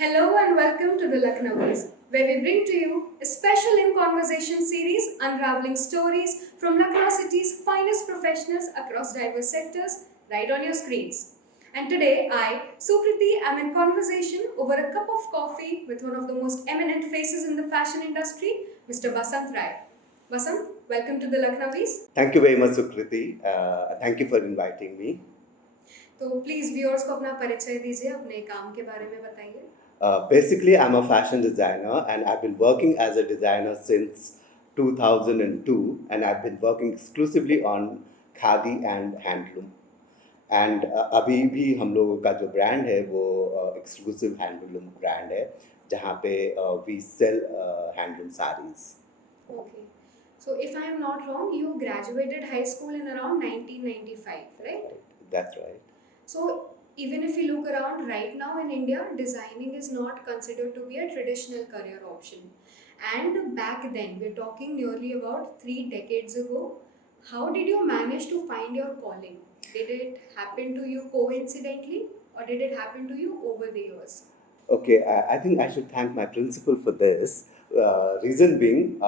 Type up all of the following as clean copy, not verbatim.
Hello and welcome to the Lucknowies, where we bring to you a special in conversation series unraveling stories from Lucknow City's finest professionals across diverse sectors right on your screens. And today, I, Sukriti, am in conversation over a cup of coffee with one of the most eminent faces in the fashion industry, Mr. Basant Rai. Basant, welcome to the Lucknowies. Thank you very much, Sukriti. Thank you for inviting me. तो please viewers को अपना परिचय दीजिए, अपने काम के बारे में बताइए. Basically, I'm a fashion designer and I've been working as a designer since 2002 and I've been working exclusively on khadi and handloom. And अभी भी हम लोगों का जो ब्रांड है वो एक्सक्लूसिव हैंडलूम ब्रांड है जहाँ पे we sell handloom sarees. Okay. So if I am not wrong, you graduated high school in around 1995, right? That's right. So even if you look around right now in India, designing is not considered to be a traditional career option. And back then, we're talking nearly about 3 decades ago, how did you manage to find your calling? Did it happen to you coincidentally or did it happen to you over the years? Okay, I think I should thank my principal for this. Reason being,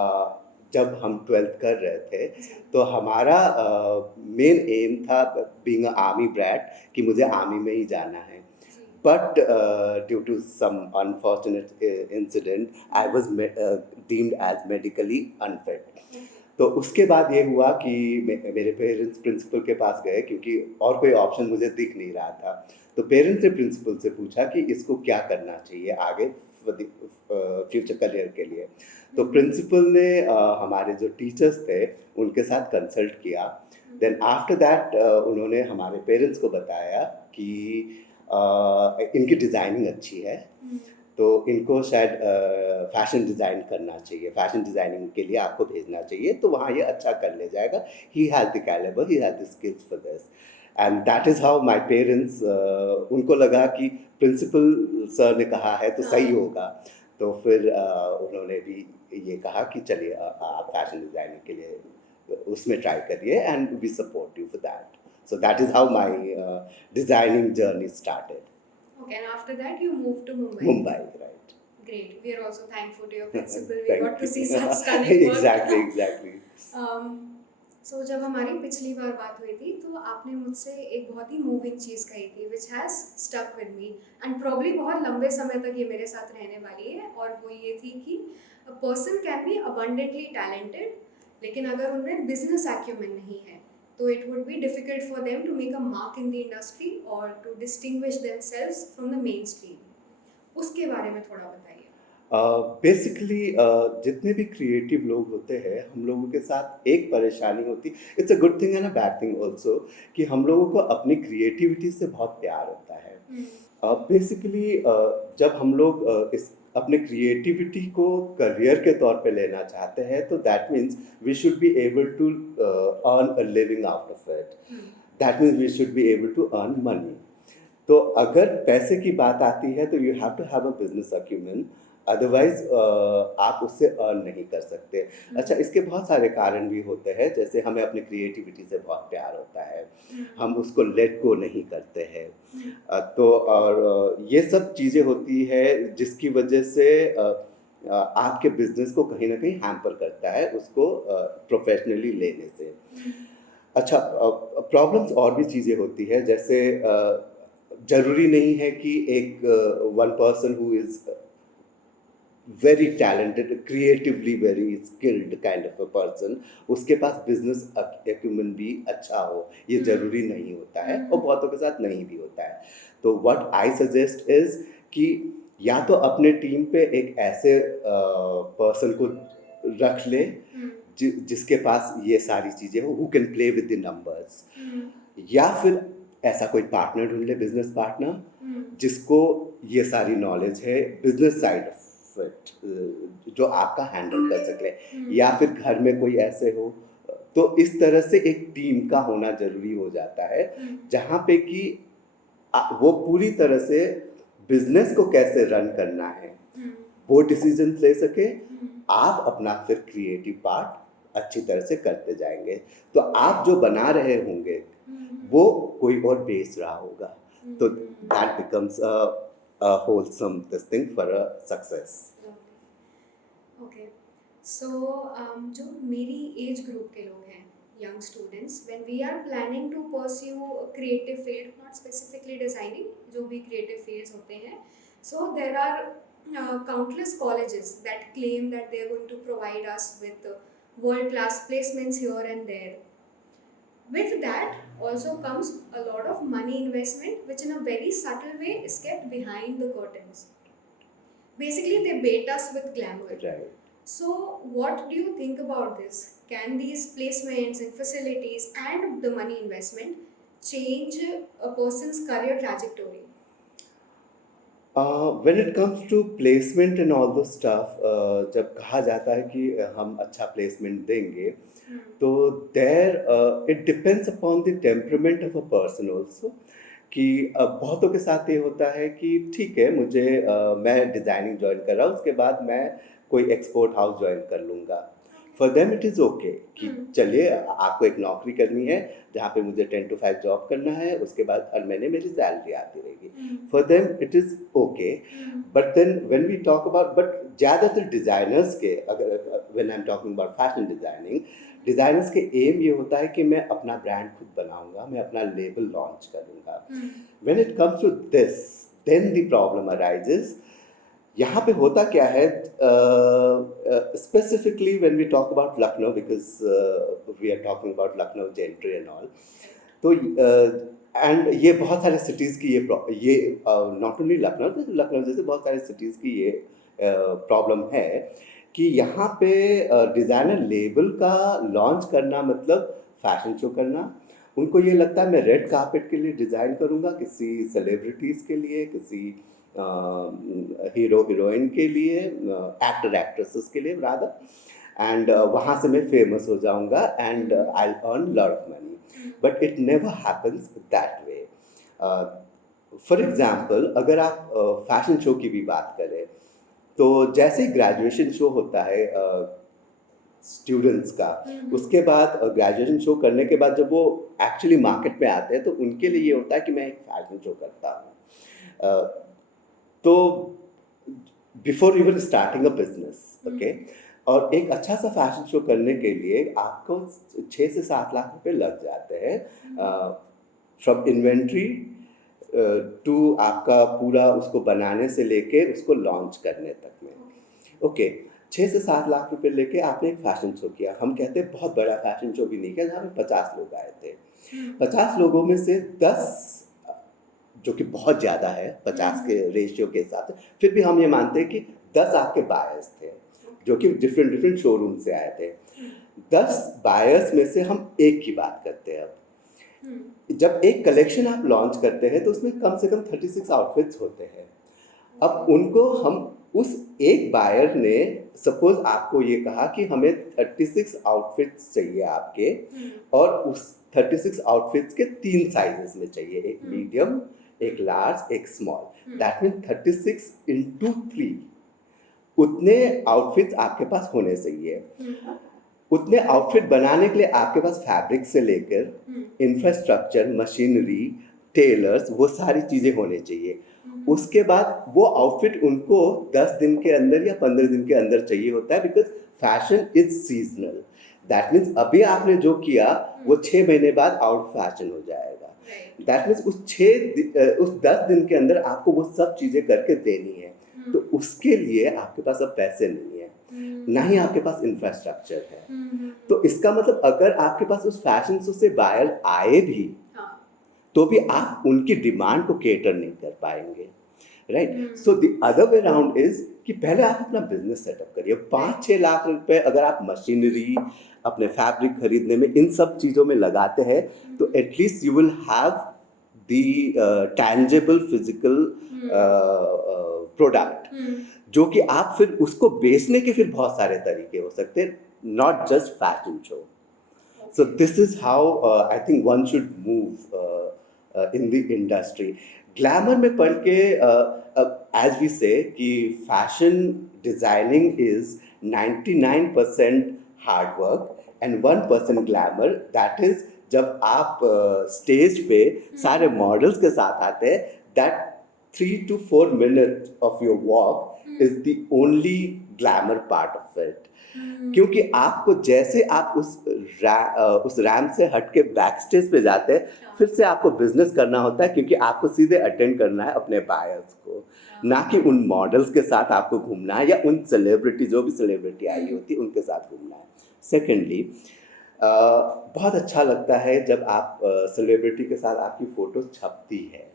जब हम 12th कर रहे थे तो हमारा main M था being a army brat कि मुझे आर्मी में ही जाना है. But due to some unfortunate incident, I was deemed as medically unfit. तो उसके बाद ये हुआ कि मेरे पेरेंट्स प्रिंसिपल के पास गए क्योंकि और कोई ऑप्शन मुझे दिख नहीं रहा था. तो पेरेंट्स ने प्रिंसिपल से पूछा कि इसको क्या करना चाहिए आगे फ्यूचर करियर के लिए. तो प्रिंसिपल ने हमारे जो टीचर्स थे उनके साथ कंसल्ट किया. देन आफ्टर दैट उन्होंने हमारे पेरेंट्स को बताया कि इनकी डिज़ाइनिंग अच्छी है तो इनको शायद फैशन डिज़ाइन करना चाहिए, फैशन डिज़ाइनिंग के लिए आपको भेजना चाहिए तो वहाँ ये अच्छा कर ले जाएगा. He has the calibre, he has the skills for this. And that is how my parents, उनको लगा कि प्रिंसिपल सर ने कहा है तो सही होगा. तो फिर उन्होंने भी ये कहा कि चलिए आप फैशन डिज़ाइनिंग के लिए उसमें ट्राई करिए and we support you for that. So that is how my designing journey started. Okay, and after that you moved to Mumbai. Mumbai, right. Great. We are also thankful to your principal. We Thank got to you. see such stunning work. Exactly. So जब हमारी पिछली बार बात हुई थी तो आपने मुझसे एक बहुत ही मूविंग चीज़ कही थी which has stuck with me and probably बहुत लंबे समय तक ये मेरे साथ रहने वाली है. और वो ये थी कि a person can be abundantly talented लेकिन अगर उनमें business acumen नहीं है तो it would be difficult for them to make a mark in the industry or to distinguish themselves from the mainstream. उसके बारे में थोड़ा बताइए. बेसिकली जितने भी क्रिएटिव लोग होते हैं हम लोगों के साथ एक परेशानी होती. It's a good thing and a bad thing also कि हम लोगों को अपनी क्रिएटिविटी से बहुत प्यार होता है. बेसिकली जब हम लोग इस अपने क्रिएटिविटी को करियर के तौर पे लेना चाहते हैं तो that means we should be able to earn a living out of it. That means we should be able to earn money. तो अगर पैसे की बात आती है तो you have to have a business acumen, otherwise आप उससे अर्न नहीं कर सकते. अच्छा, इसके बहुत सारे कारण भी होते हैं. जैसे हमें अपनी क्रिएटिविटी से बहुत प्यार होता है, हम उसको लेट गो नहीं करते हैं. तो और ये सब चीज़ें होती है जिसकी वजह से आपके बिजनेस को कहीं ना कहीं हैम्पर करता है उसको प्रोफेशनली लेने से. अच्छा, प्रॉब्लम्स और भी चीज़ें होती है जैसे ज़रूरी नहीं है कि एक one person who is very talented, creatively very skilled kind of a person, उसके पास बिजनेस एक्यूमेंट भी अच्छा हो, ये ज़रूरी नहीं होता है और बहुतों के साथ नहीं भी होता है. तो व्हाट आई सजेस्ट इज़ कि या तो अपने टीम पे एक ऐसे पर्सन को रख ले जिसके पास ये सारी चीज़ें हो, who can play with the numbers, या फिर ऐसा कोई पार्टनर ढूंढ ले, बिजनेस पार्टनर जिसको ये सारी नॉलेज है बिजनेस साइड ऑफ इट जो आपका हैंडल कर सके, या फिर घर में कोई ऐसे हो. तो इस तरह से एक टीम का होना जरूरी हो जाता है जहाँ पे कि वो पूरी तरह से बिजनेस को कैसे रन करना है वो डिसीजन ले सके. आप अपना फिर क्रिएटिव पार्ट अच्छी तरह से करते जाएंगे तो आप जो बना रहे होंगे वो कोई और बेच रहा होगा. तो that becomes a wholesome this thing for a success. Okay so जो मेरी एज ग्रुप के लोग हैं young students when we are planning to pursue creative field not specifically designing जो भी क्रिएटिव फील्ड्स होते हैं so there are countless colleges that claim that they are going to provide us with world class placements here and there. With that also comes a lot of money investment which in a very subtle way is kept behind the curtains. Basically they bait us with glamour. Right. So what do you think about this? Can these placements and facilities and the money investment change a person's career trajectory? When it comes to placement and all those stuff, जब कहा जाता है कि हम अच्छा placement देंगे तो there it depends upon the temperament of a person also कि बहुतों के साथ ये होता है कि ठीक है मुझे मैं डिज़ाइनिंग ज्वाइन कर रहा हूँ उसके बाद मैं कोई एक्सपोर्ट हाउस ज्वाइन कर लूँगा for them it is okay कि चलिए आपको एक नौकरी करनी है जहाँ पे मुझे 10 to 5 जॉब करना है उसके बाद हर महीने मेरी सैलरी आती रहेगी for them it is okay but then when we talk about but ज़्यादातर डिज़ाइनर्स के अगर when I am talking about fashion designing designers के एम ये होता है कि मैं अपना ब्रांड खुद बनाऊंगा मैं अपना लेबल लॉन्च करूंगा when it comes to this then the problem arises यहाँ पे होता क्या है specifically when we talk about Lucknow because we are talking about Lucknow gentry and all तो एंड ये बहुत सारे सिटीज़ की ये नॉट ओनली लखनऊ जैसे बहुत सारे सिटीज़ की ये प्रॉब्लम है कि यहाँ पे डिज़ाइनर लेबल का लॉन्च करना मतलब फैशन शो करना उनको ये लगता है मैं रेड कार्पेट के लिए डिज़ाइन करूँगा किसी सेलिब्रिटीज़ के लिए किसी हीरो हीरोइन के लिए एक्टर एक्ट्रेसेस के लिए रादर एंड वहाँ से मैं फेमस हो जाऊँगा and I will earn lot of money but it never happens that way for example अगर आप फैशन शो की भी बात करें तो जैसे ग्रेजुएशन शो होता है स्टूडेंट्स का उसके बाद ग्रेजुएशन शो करने के बाद जब वो एक्चुअली मार्केट में आते हैं तो उनके लिए ये होता है कि मैं एक फैशन शो करता हूँ तो before even starting a business okay और एक अच्छा सा फैशन शो करने के लिए आपको 6 से 7 लाख रुपए लग जाते हैं फ्रॉम इन्वेंट्री टू आपका पूरा उसको बनाने से लेके उसको लॉन्च करने तक में ओके 6 से 7 लाख रुपए लेके आपने एक फैशन शो किया हम कहते हैं बहुत बड़ा फैशन शो भी नहीं किया जहाँ पे 50 लोग आए थे 50 लोगों में से 10 जो कि बहुत ज़्यादा है 50 के रेशियो के हिसाब से फिर भी हम ये मानते हैं कि 10 आपके बायर्स थे जो कि डिफरेंट शोरूम से आए थे 10 बायर्स में से हम एक की बात करते हैं अब जब एक कलेक्शन आप लॉन्च करते हैं तो उसमें कम से कम 36 आउटफिट्स होते हैं अब उनको हम उस एक बायर ने सपोज आपको ये कहा कि हमें 36 आउटफिट्स चाहिए आपके और उस 36 आउटफिट्स के 3 साइजेस में चाहिए एक मीडियम एक लार्ज एक स्मॉल दैट मीन 36 into 3 उतने आउटफिट्स आपके पास होने चाहिए उतने आउटफिट बनाने के लिए आपके पास फैब्रिक से लेकर इंफ्रास्ट्रक्चर मशीनरी टेलर्स वो सारी चीज़ें होने चाहिए उसके बाद वो आउटफिट उनको 10 दिन के अंदर या 15 दिन के अंदर चाहिए होता है because fashion is seasonal that means अभी आपने जो किया वो 6 महीने बाद आउट फैशन हो जाएगा दैट मीन्स उस 10 दिन के अंदर आपको वो सब चीज़ें करके देनी है तो उसके लिए आपके पास अब पैसे नहीं है ना ही आपके पास इंफ्रास्ट्रक्चर है तो इसका मतलब अगर आपके पास उस फैशन शो से बायर आए भी तो भी आप उनकी डिमांड को केटर नहीं कर पाएंगे right so the other way round is कि पहले आप अपना बिजनेस सेटअप करिए 5-6 लाख रुपए अगर आप मशीनरी अपने फैब्रिक खरीदने में इन सब चीज़ों में लगाते हैं तो at least you will have the tangible physical product जो कि आप फिर उसको बेचने के फिर बहुत सारे तरीके हो सकते हैं not just fashion show so this is how I think one should move in the industry glamour में पढ़ के as we say कि fashion designing is 99% hard work and 1% glamour that is जब आप स्टेज पे सारे मॉडल्स के साथ आते हैं that 3 to 4 minutes of your walk is the only glamour part of it. क्योंकि आपको जैसे आप उस रैंप से हट के बैक स्टेज पे जाते हैं, फिर से आपको बिजनेस करना होता है, क्योंकि आपको सीधे अटेंड करना है अपने बायर्स को, ना कि उन मॉडल्स के साथ आपको घूमना है या उन सेलिब्रिटी, जो भी सेलिब्रिटी आई होती है उनके साथ घूमना है. सेकेंडली, बहुत अच्छा लगता है जब आप सेलिब्रिटी के साथ आपकी फ़ोटो छपती है,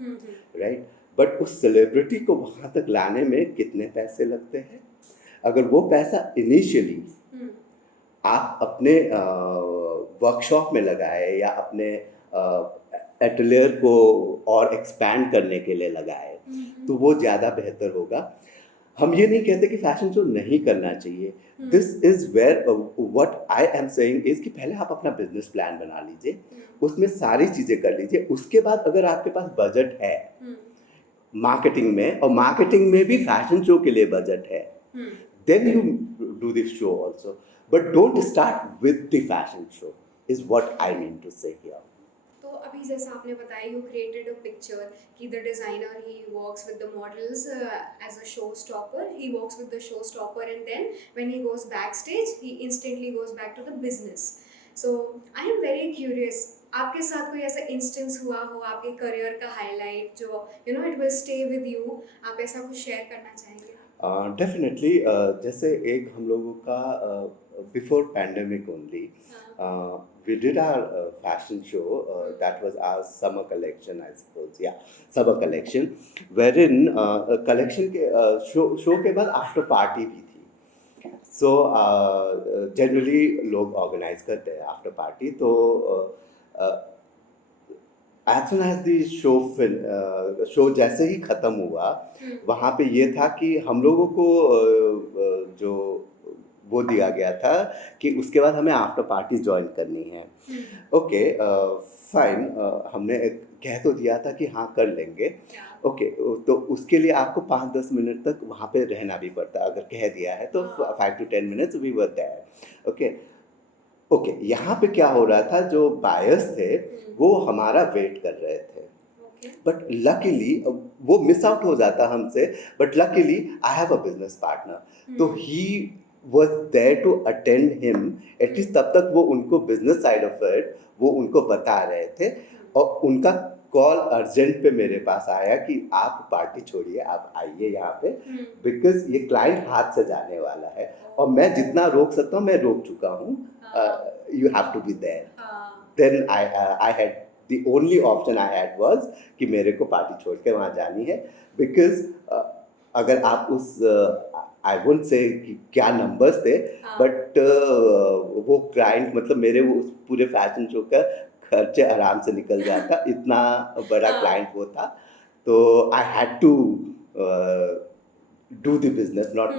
राइट? बट उस सेलिब्रिटी को वहाँ तक लाने में कितने पैसे लगते हैं? अगर वो पैसा इनिशियली आप अपने वर्कशॉप में लगाए या अपने एटलियर को और एक्सपैंड करने के लिए लगाए, तो वो ज़्यादा बेहतर होगा. हम ये नहीं कहते कि फैशन शो नहीं करना चाहिए. This is where what I am saying is कि पहले आप अपना बिजनेस प्लान बना लीजिए, उसमें सारी चीज़ें कर लीजिए. उसके बाद अगर आपके पास बजट है मार्केटिंग में, और मार्केटिंग में भी फैशन शो के लिए बजट है, then you do the show also. But don't start with the fashion show, is what I mean to say here. तो अभी जैसा आपने बताया, you created a picture कि the designer he works with the models as a showstopper. He works with the showstopper, and then when he goes backstage, he instantly goes back to the business. So I am very curious. आपके साथ कोई ऐसा instance हुआ हो आपके career का highlight जो it will stay with you? आप ऐसा कुछ शेयर करना चाहेंगे? डेफिनेटली. जैसे एक हम लोगों का before pandemic only we did our fashion show, that was our summer collection, I suppose. Yeah, summer collection, wherein collection के show के बाद after party भी थी. So generally लोग organize करते हैं after party. तो as soon as the show जैसे ही ख़त्म हुआ, वहाँ पे ये था कि हम लोगों को जो वो दिया गया था कि उसके बाद हमें आफ्टर पार्टी ज्वाइन करनी है. Okay, fine. हमने कह तो दिया था कि हाँ कर लेंगे. ओके, तो उसके लिए आपको 5-10 मिनट तक वहाँ पे रहना भी पड़ता है. अगर कह दिया है तो 5 to 10 minutes we were there. Okay, यहाँ पे क्या हो रहा था, जो बायर्स थे वो हमारा वेट कर रहे थे. बट लकीली वो मिस आउट हो जाता हमसे, but luckily I have a business partner, तो he was there to attend him. At least तब तक वो उनको बिजनेस साइड ऑफ इट वो उनको बता रहे थे, और उनका कॉल अर्जेंट पे मेरे पास आया कि आप पार्टी छोड़िए, आप आइए यहाँ पे, बिकॉज ये क्लाइंट हाथ से जाने वाला है, और मैं जितना रोक सकता हूँ मैं रोक चुका हूँ. You have to be there. Then I had the only option I had was कि मेरे को पार्टी छोड़ के वहाँ जानी है, because अगर आप उस I won't say कि क्या नंबर्स थे, बट वो क्लाइंट मतलब मेरे वो उस पूरे फैशन शो का खर्चे आराम से निकल जाता, इतना बड़ा क्लाइंट वो था. तो I had to do the business, not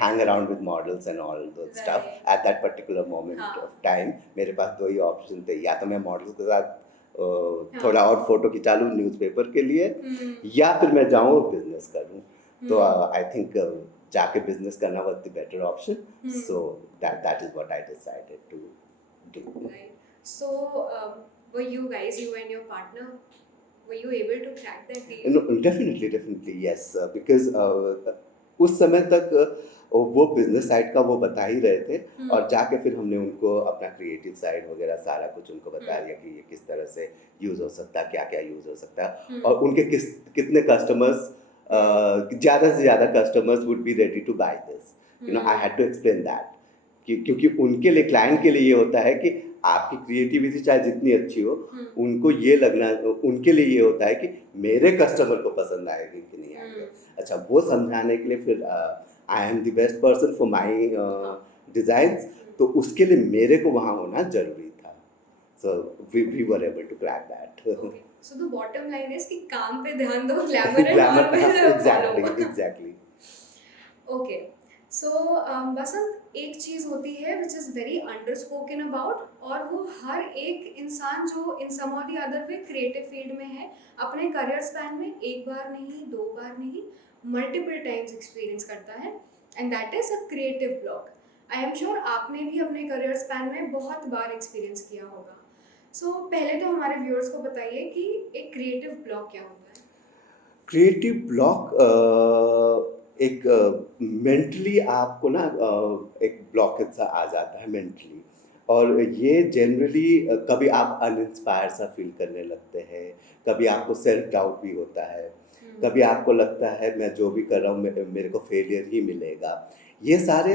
hang around with models and all those stuff at that particular moment of time. मेरे पास दो ही ऑप्शन थे, या तो मैं मॉडल्स के साथ थोड़ा और फोटो खिंचा लूँ न्यूज़पेपर के लिए, या फिर मैं जाऊँ और बिजनेस करूँ. तो आई थिंक जाके बिजनेस करना was the better option. So that is what I decided to do. Right. So were you guys, you and your partner, were you able to crack that deal? No, definitely yes, because उस समय तक वो business side का वो बता ही रहे थे, और जाके फिर हमने उनको अपना क्रिएटिव साइड वगैरह सारा कुछ उनको बता दिया कि ये किस तरह से यूज़ हो सकता है, क्या क्या यूज़ हो सकता है, और उनके कितने कस्टमर्स, ज़्यादा से ज़्यादा customers would be ready to buy this. I had to explain that क्योंकि उनके लिए, क्लाइंट के लिए ये होता है कि आपकी क्रिएटिविटी चाहे जितनी अच्छी हो, उनको ये लगना, उनके लिए ये होता है कि मेरे कस्टमर को पसंद आएगी कि नहीं आएगी. अच्छा, वो समझाने के लिए फिर I am the best person for my designs, तो उसके लिए मेरे को वहाँ होना ज़रूरी था. So we were able to crack that. So the bottom line is कि काम पे ध्यान दो, glamour and all will follow. Exactly. Okay. So बसंत, एक चीज़ होती है which is very underspoken about, और वो हर एक इंसान जो in some or the other way creative field में है, अपने career span में एक बार नहीं, दो बार नहीं, multiple times experience करता है, and that is a creative block. I am sure आपने भी अपने career span में बहुत बार experience किया होगा. So पहले तो हमारे viewers को बताइए कि एक creative block क्या होता है. क्रिएटिव ब्लॉक एक मेंटली आपको ना एक ब्लॉकेज सा आ जाता है मेंटली। और ये जनरली कभी आप अनइंस्पायर सा फील करने लगते हैं, कभी आपको सेल्फ डाउट भी होता है, कभी आपको लगता है मैं जो भी कर रहा हूँ मेरे को फेलियर ही मिलेगा। ये सारे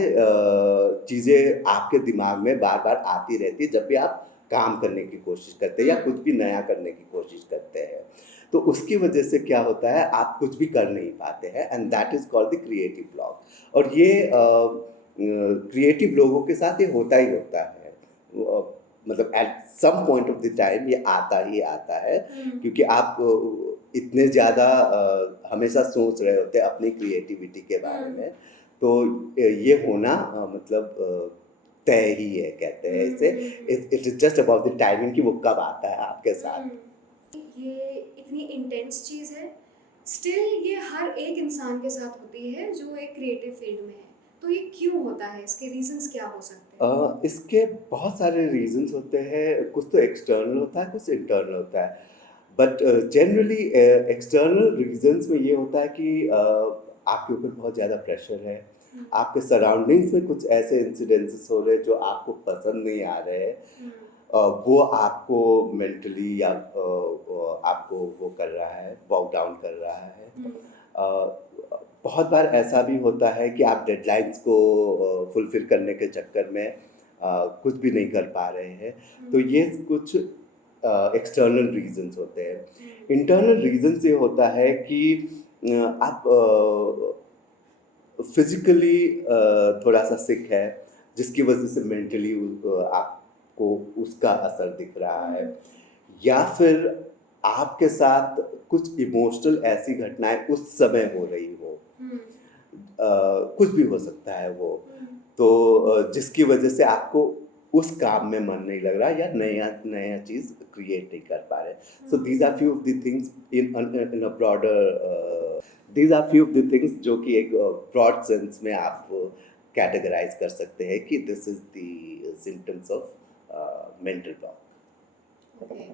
चीज़ें आपके दिमाग में बार बार आती रहती है जब भी आप काम करने की कोशिश करते हैं या कुछ भी नया करने की कोशिश करते हैं। तो उसकी वजह से क्या होता है, आप कुछ भी कर नहीं पाते हैं, and that is called the creative block. और ये क्रिएटिव लोगों के साथ ये होता ही होता है। मतलब at some point of the time ये आता ही आता है, क्योंकि आप इतने ज़्यादा हमेशा सोच रहे होते हैं अपनी क्रिएटिविटी के बारे में। तो ये होना मतलब तय ही है, कहते हैं इसे। It is just about the timing कि वो कब आता है आपके साथ। ये इतनी इंटेंस चीज़ है, स्टिल ये हर एक इंसान के साथ होती है जो एक क्रिएटिव फील्ड में है। तो ये क्यों होता है? इसके रीजंस क्या हो सकते हैं? इसके बहुत सारे रीजंस होते हैं, कुछ तो एक्सटर्नल होता है, कुछ इंटरनल होता है। बट जनरली एक्सटर्नल रीजंस में ये होता है कि आपके ऊपर बहुत ज़्यादा प्रेशर है, हम्म, आपके सराउंडिंग्स में कुछ ऐसे इंसिडेंसेस हो रहे हैं जो आपको पसंद नहीं आ रहे हैं। हम्म, वो आपको मेंटली या आपको वो कर रहा है, बॉग डाउन कर रहा है। हम्म, बहुत बार ऐसा भी होता है कि आप डेडलाइंस को फुलफ़िल करने के चक्कर में कुछ भी नहीं कर पा रहे हैं। तो ये कुछ एक्सटर्नल रीज़न्स होते हैं। इंटरनल रीज़न्स ये होता है कि आप फिज़िकली थोड़ा-सा सिक है, जिसकी वज़ह से मेंटली आपको उसका असर दिख रहा है। या फिर आपके साथ कुछ इमोशनल ऐसी घटनाएँ उस समय हो रही हो, कुछ भी हो सकता है वो। तो जिसकी वजह से आपको उस काम में मन नहीं लग रहा या नया नया चीज़ क्रिएट नहीं कर पा रहे। So these are few of the things in a broader, these are few of the things जो कि एक ब्रॉड सेंस में आप कैटेगराइज़ कर सकते हैं कि this is the symptoms of mental block. Okay.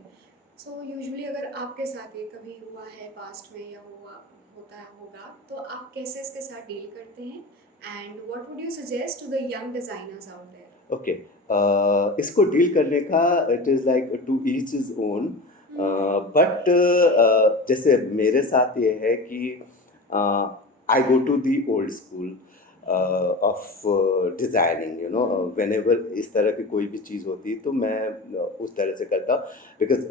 So usually अगर आपके साथ ये कभी हुआ है पास्ट में या हुआ होता है होगा, तो आप कैसे इसके साथ डील करते हैं? And what would you suggest to the young designers out there? Okay, इसको डील करने का it is like to each his own. But जैसे मेरे साथ ये है कि I go to the old school of designing, you know. Whenever इस तरह की कोई भी चीज़ होती है तो मैं उस तरह से करता हूँ, बिकॉज़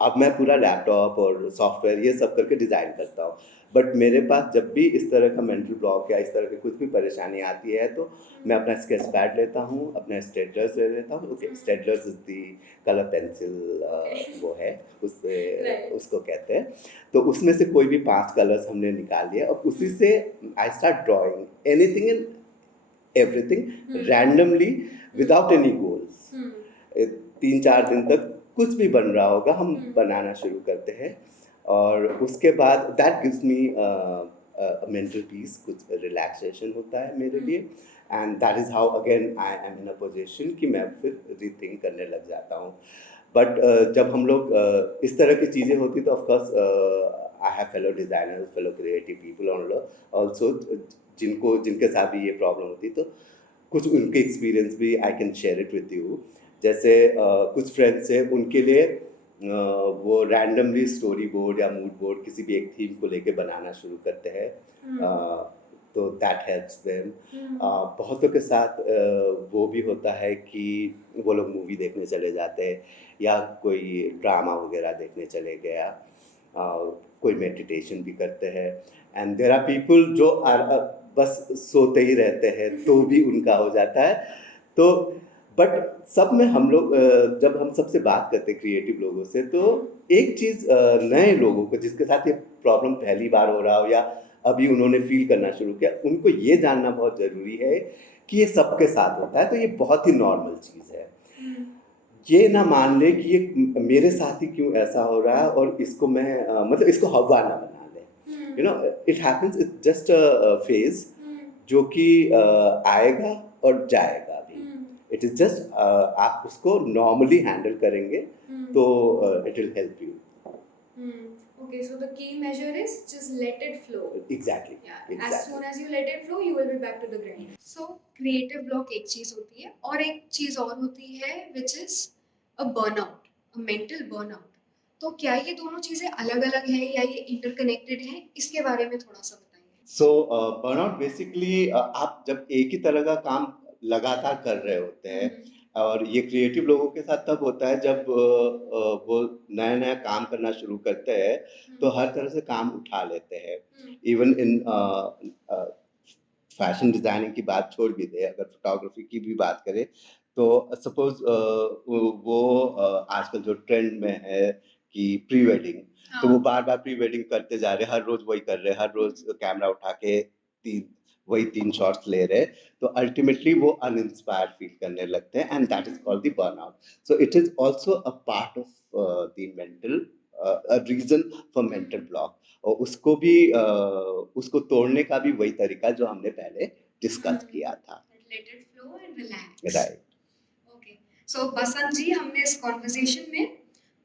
अब मैं पूरा लैपटॉप और सॉफ्टवेयर ये सब करके डिज़ाइन करता हूँ। बट मेरे पास जब भी इस तरह का मेंटल ब्लॉक या इस तरह की कुछ भी परेशानी आती है तो मैं अपना स्केच पैड लेता हूँ, अपना स्टेडलर्स ले लेता हूँ। Okay, Staedtlers is the colour pencil, वो है, उससे राइट। उसको कहते हैं। तो उसमें से कोई भी 5 कलर्स हमने निकाल लिए और उसी से I start drawing anything and everything randomly without any goals. 3-4 दिन तक कुछ भी बन रहा होगा हम बनाना शुरू करते हैं, और उसके बाद that gives me mental peace, कुछ रिलैक्सेशन होता है मेरे लिए। And that is how again I am in a position कि मैं फिर रीथिंक करने लग जाता हूँ। बट जब हम लोग इस तरह की चीज़ें होती तो of course I have fellow designers, fellow creative people also, जिनके साथ भी ये प्रॉब्लम होती तो कुछ उनके एक्सपीरियंस भी I can share it with you. जैसे कुछ फ्रेंड्स हैं, उनके लिए वो रैंडमली स्टोरी बोर्ड या मूड बोर्ड किसी भी एक थीम को लेके बनाना शुरू करते हैं। तो दैट हेल्प्स देम। बहुतों के साथ वो भी होता है कि वो लोग मूवी देखने चले जाते हैं या कोई ड्रामा वगैरह देखने चले गया, कोई मेडिटेशन भी करते हैं। एंड देयर आर पीपल जो बस सोते ही रहते हैं तो भी उनका हो जाता है। तो बट सब में हम लोग जब हम सबसे बात करते हैं क्रिएटिव लोगों से, तो एक चीज़ नए लोगों को जिसके साथ ये प्रॉब्लम पहली बार हो रहा हो या अभी उन्होंने फील करना शुरू किया, उनको ये जानना बहुत ज़रूरी है कि ये सबके साथ होता है, तो ये बहुत ही नॉर्मल चीज़ है। ये ना मान ले कि ये मेरे साथ ही क्यों ऐसा हो रहा है और इसको मैं मतलब इसको हवा ना बना ले। You know, it happens, it's just a phase जो कि आएगा और जाएगा भी। इट इज़ जस्ट आप उसको नॉर्मली हैंडल करेंगे तो it will help you. Okay, so the key measure is just let it flow. Exactly. Yeah, as Exactly. soon as you let it flow, you will be back to the grind. So creative block एक चीज होती है और एक चीज और होती है which is a burnout, a mental burnout. तो क्या ये दोनों चीजें अलग-अलग हैं या ये इंटरकनेक्टेड हैं? इसके बारे में थोड़ा सा बताइए. सो बर्नआउट बेसिकली आप जब एक ही तरह का काम लगातार कर रहे होते हैं और ये क्रिएटिव लोगों के साथ तब होता है जब वो नया नया काम करना शुरू करते हैं तो हर तरह से काम उठा लेते हैं. इवन इन फैशन डिजाइनिंग की बात छोड़ भी दे, अगर फोटोग्राफी की भी बात करें तो सपोज वो आजकल जो ट्रेंड में है कि प्री वेडिंग, तो वो बार बार प्री वेडिंग करते जा रहे हैं, हर रोज वही कर रहे हैं, हर रोज कैमरा उठा के तीन शॉट्स ले रहे हैं, तो अल्टीमेटली वो अनइंस्पायर्ड फील करने लगते हैं and that is called the burnout. So it is also a part of the mental reason for mental block, और उसको तोड़ने का भी वही तरीका जो हमने पहले डिस्कस किया था. Let it flow and relax. Right. Okay. So बसंत जी, हमने इस कॉन्वर्सेशन में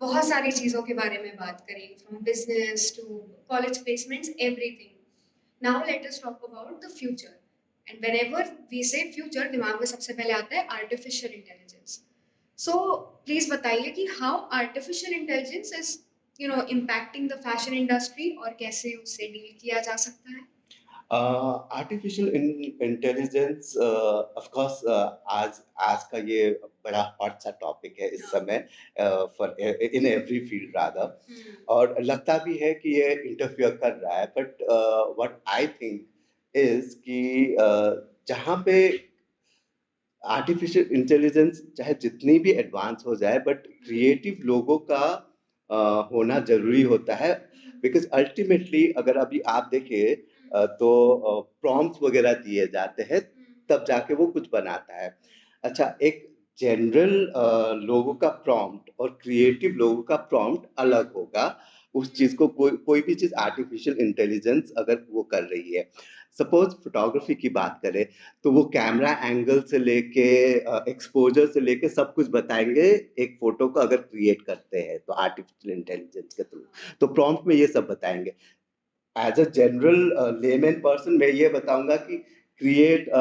बहुत सारी चीज़ों के बारे में बात करी, from business to college placements, everything. Now let us talk about the future. And whenever we say future, दिमाग में सबसे पहले आता है artificial intelligence. So please बताइए कि how artificial intelligence is, impacting the fashion industry और कैसे उससे डील किया जा सकता है? आर्टिफिशियल इंटेलिजेंस ऑफ कोर्स आज का ये बड़ा हॉट सा टॉपिक है इस समय, for in every field rather, और लगता भी है कि ये इंटरफियर कर रहा है, but what I think is कि जहाँ पे आर्टिफिशियल इंटेलिजेंस चाहे जितनी भी एडवांस हो जाए, बट क्रिएटिव लोगों का होना जरूरी होता है, बिकॉज अल्टीमेटली अगर अभी आप देखिए तो प्रॉम्प्ट्स वगैरह दिए जाते हैं तब जाके वो कुछ बनाता है. अच्छा, एक जनरल लोगों का प्रॉम्प्ट और क्रिएटिव लोगों का प्रॉम्प्ट अलग होगा. उस चीज को कोई भी चीज आर्टिफिशियल इंटेलिजेंस अगर वो कर रही है, सपोज फोटोग्राफी की बात करें तो वो कैमरा एंगल से लेके एक्सपोजर से लेके सब कुछ बताएंगे एक फोटो को अगर क्रिएट करते हैं तो आर्टिफिशियल इंटेलिजेंस के थ्रू, तो प्रॉम्प्ट में ये सब बताएंगे. As a general layman person मैं ये बताऊंगा कि create a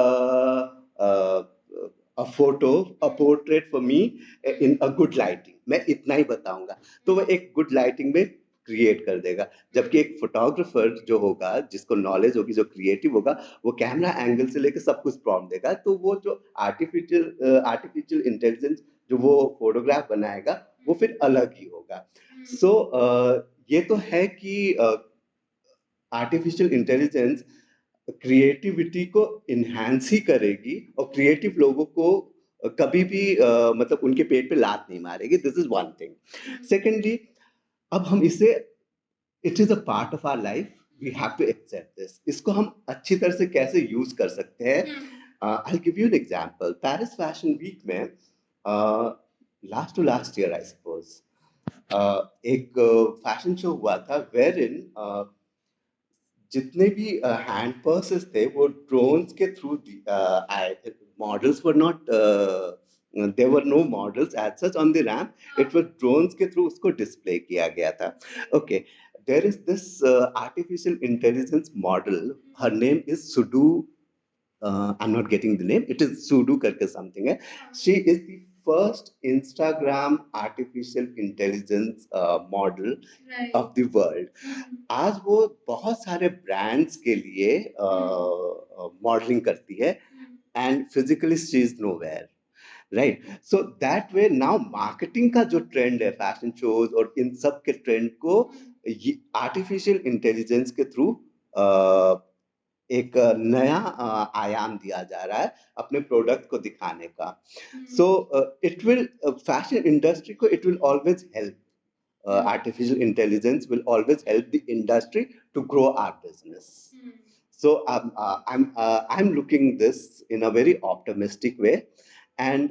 photo, a portrait for me in a good lighting, मैं इतना ही बताऊंगा, तो वो एक गुड लाइटिंग में क्रिएट कर देगा. जबकि एक फोटोग्राफर जो होगा, जिसको नॉलेज होगी, जो क्रिएटिव होगा, वो कैमरा एंगल से लेकर सब कुछ प्रॉम्प्ट देगा, तो वो जो आर्टिफिशियल इंटेलिजेंस जो वो फोटोग्राफ बनाएगा वो फिर अलग ही होगा. सो ये तो है कि आर्टिफिशियल इंटेलिजेंस क्रिएटिविटी को इन्हांस ही करेगी और क्रिएटिव लोगों को कभी भी मतलब उनके पेट पे लात नहीं मारेगी. This is one thing. Secondly, अब हम इसे, it is a part of our life, we have to accept this. इसको हम अच्छी तरह से कैसे यूज कर सकते हैं, I give you an example. Paris fashion week में last to last year I suppose एक फैशन शो हुआ था वेर इन जितने भी हैंड पर्सेस थे वो ड्रोन्स के थ्रू आए थे. Models were not, there were no models as such on the ramp, it was drones के थ्रू उसको डिस्प्ले किया गया था. Okay, there is this artificial intelligence model, her name is Shudu, I'm not getting the name. It is Sudo करके something है. She is the first Instagram artificial intelligence model of the world. आज वो बहुत सारे brands के लिए modelling करती है and physically she is nowhere, right. So that way now marketing का जो ट्रेंड है फैशन शोज और इन सब के ट्रेंड को आर्टिफिशियल इंटेलिजेंस के थ्रू एक नया आयाम दिया जा रहा है अपने प्रोडक्ट को दिखाने का. So it will, fashion industry को it will always help, artificial intelligence will always help the industry to grow our business. So I'm looking this in a very optimistic way, and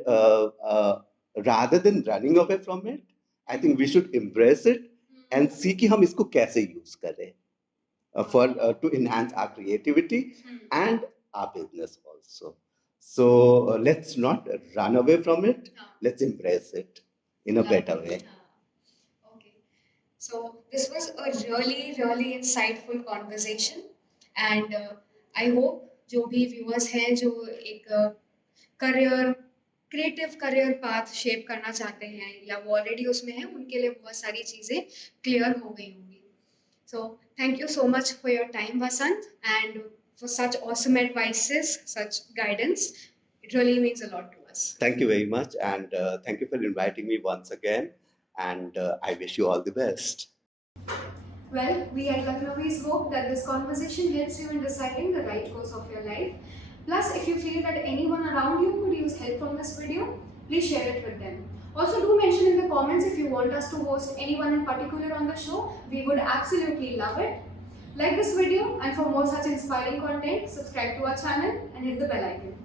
rather than running away from it, I think we should embrace it and see कि हम इसको कैसे use करें for to enhance our creativity and our business also. So let's not run away from it. Let's embrace it in a better way. Okay. So this was a really insightful conversation, and I hope जो भी viewers हैं जो एक career creative career path shape करना चाहते हैं या वो ऑलरेडी उसमें हैं उनके लिए बहुत सारी चीज़ें क्लियर हो गई होंगी. So thank you so much for your time, Vasant, and for such awesome advices, such guidance. It really means a lot to us. Thank you very much, and thank you for inviting me once again. And I wish you all the best. Well, we at Lucknowi's hope that this conversation helps you in deciding the right course of your life. Plus, if you feel that anyone around you could use help from this video, please share it with them. Also, do mention in the comments if you want us to host anyone in particular on the show. We would absolutely love it. Like this video, and for more such inspiring content, subscribe to our channel and hit the bell icon.